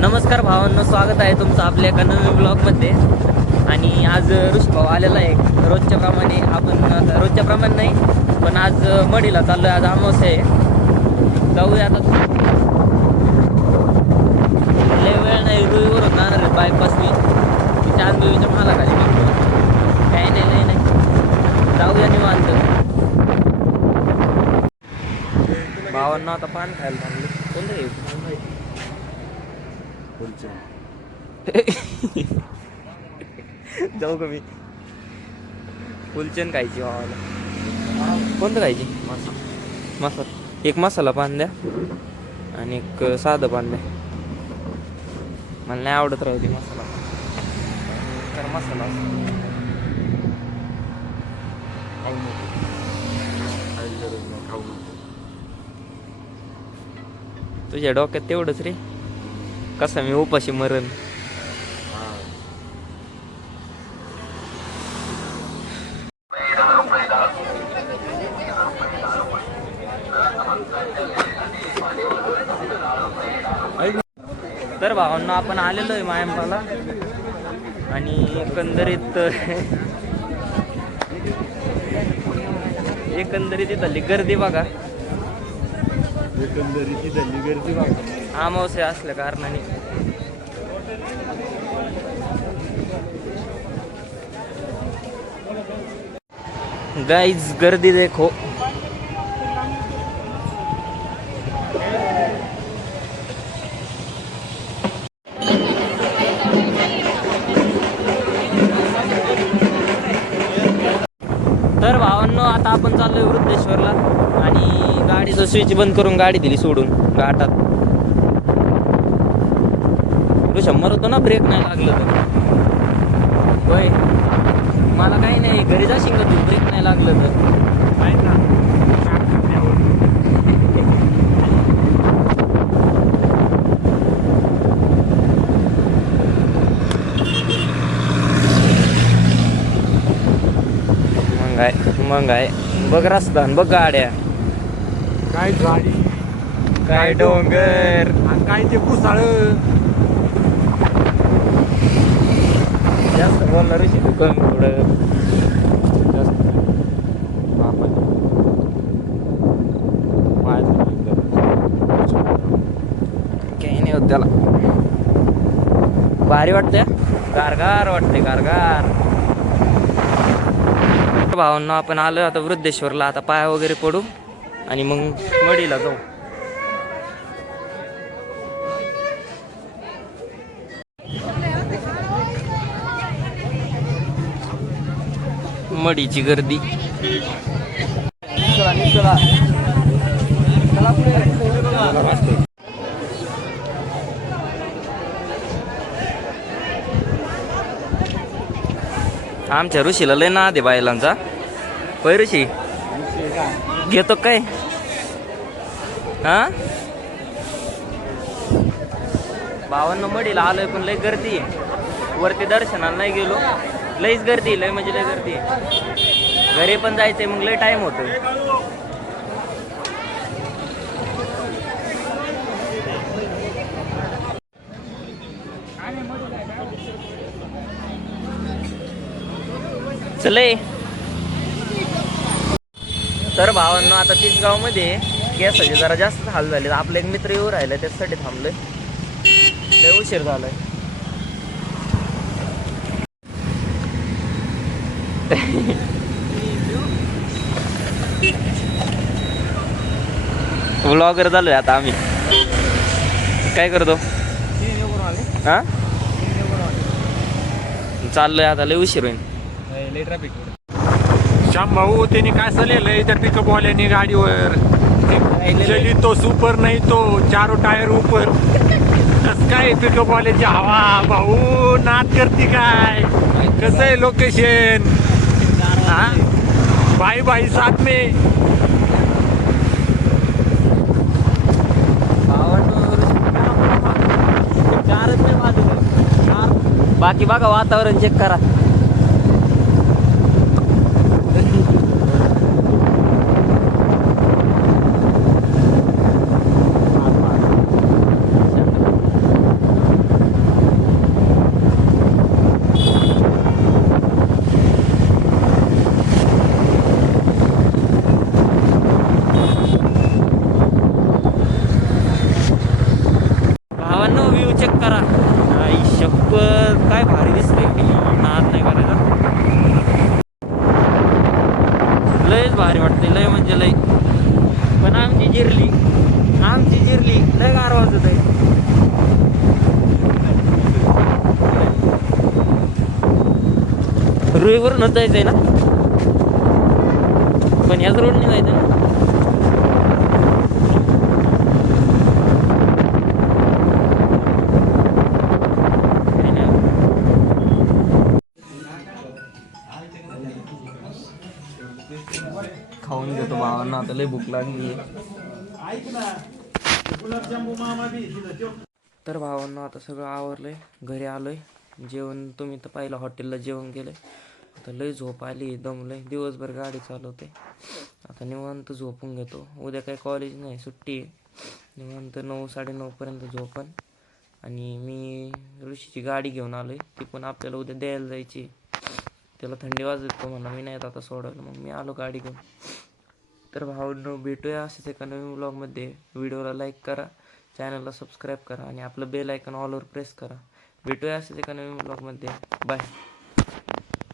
नमस्कार भावांनो, स्वागत आहे तुमचं आपल्या एका नवीन ब्लॉगमध्ये. आणि आज ऋषभाऊ आलेला आहे. रोजच्या प्रमाणे आपण आता रोजच्या प्रमाणे नाही, पण आज मडीला चाललो आहे. आज अमावस्या आहे. जाऊया आता. लय वेळ नाही, रुईवरून जाणार आहे बायपासनी. चांदबिवीच्या महालाखाली काही नाही. जाऊया निवांत. भावांना आता पान खायला थांबलो. कोणतं घ्यायचं जाऊ का मी? फुलचंद खायची भावाला. कोणतं खायची? मसाला. एक मसाला पान द्या आणि एक साधं पान द्या. मला नाही आवडत राहते मसाला. तर मसाला तुझ्या डोक्यात तेवढंच रे. कसं मी उपाशी मरण. तर भावांना आपण आलेलो आहे मायंपाला. आणि एकंदरीत इथली गर्दी बघा. अमावस्या असल्या कारणाने गाईज गर्दी देखो. तर भावांनो, आता आपण चाललोय वृद्धेश्वरला. आणि गाडीचं स्विच बंद करून गाडी दिली सोडून घाटात. 100 होतो ना, ब्रेक नाही लागलं तर. होय, मला काही नाही. घरी जाशील का तू? ब्रेक नाही लागलं तर. मग आहे बघ रस्ता, बघ गाड्या, काय गाडी, काय डोंगर, काय ते कुसाळ. जास्त बोलणार तू कमी थोडं. काही नाही होत त्याला. भारी वाटतंय, गारगार वाटते, गारगार. भावांना आपण आलो आता वृद्धेश्वरला. आता पाय वगैरे पडू आणि मग मडीला जाऊ. मडीची गर्दी. आमच्या ऋषीला लय ना दे बायलांचा. होय ऋषी, घेतो काय? हा, भावांना मडीला आलोय पण लय गर्दी आहे. वरती दर्शनाला नाही गेलो. लयच गर्दी, लय म्हणजे लय गर्दी आहे. घरी पण जायचंय, मग लय टाइम होतो. चले. तर भावांनो, आता तिसगाव मध्ये गॅसाचे जरा जास्त हाल झाले. आपले एक मित्र येऊ राहिले, त्याच्यासाठी थांबलोय. लय उशीर झालाय. व्लॉगर झालोय आता आम्ही. काय करतो? हा, चाललोय आता. लय उशीर होईल. ट्रॅफिक. श्याम भाऊ, त्यांनी काय चाललेलंय त्या पिकअप वाल्याने गाडीवर. चली तो सुपर नाही तो चारो टायर ऊपर. कस काय पिकअप वाल्याची हवा भाऊ, नाद करते काय? कसं आहे लोकेशन? हा, भाई साथ में. बाकी बघा, वातावरण चेक करा. आमची जिरली लय गार वाजत आहे. रुईवरूनच जायचंय ना, पण याच रोडने जायचं ना. खाऊन घेतो भावांना, आता लय भूक लागली. तर भावांना आता सगळं आवरलंय, घरी आलोय. जेवण तुम्ही तर पाहिलं, हॉटेलला जेवण केलंय. आता लय झोप आली, दमलंय, दिवसभर गाडी चालवते. आता निवांत झोपून घेतो. उद्या काही कॉलेज नाही, सुट्टी आहे. निवांत 9 9:30 पर्यंत झोपन. आणि मी ऋषीची गाडी घेऊन आलोय, ती पण आपल्याला उद्या द्यायला जायची. त्याला थंडी वाजत म्हणा, मी नाही आता सोडायला, मग मी आलो गाडी घेऊन. तर भावांनो, भेटूया असेच एका नवीन व्लॉगमध्ये. व्हिडिओला लाईक करा, चॅनलला सबस्क्राईब करा आणि आपलं बेल आयकॉन ऑलवर प्रेस करा. भेटूया असेच एका नवीन व्लॉगमध्ये. बाय.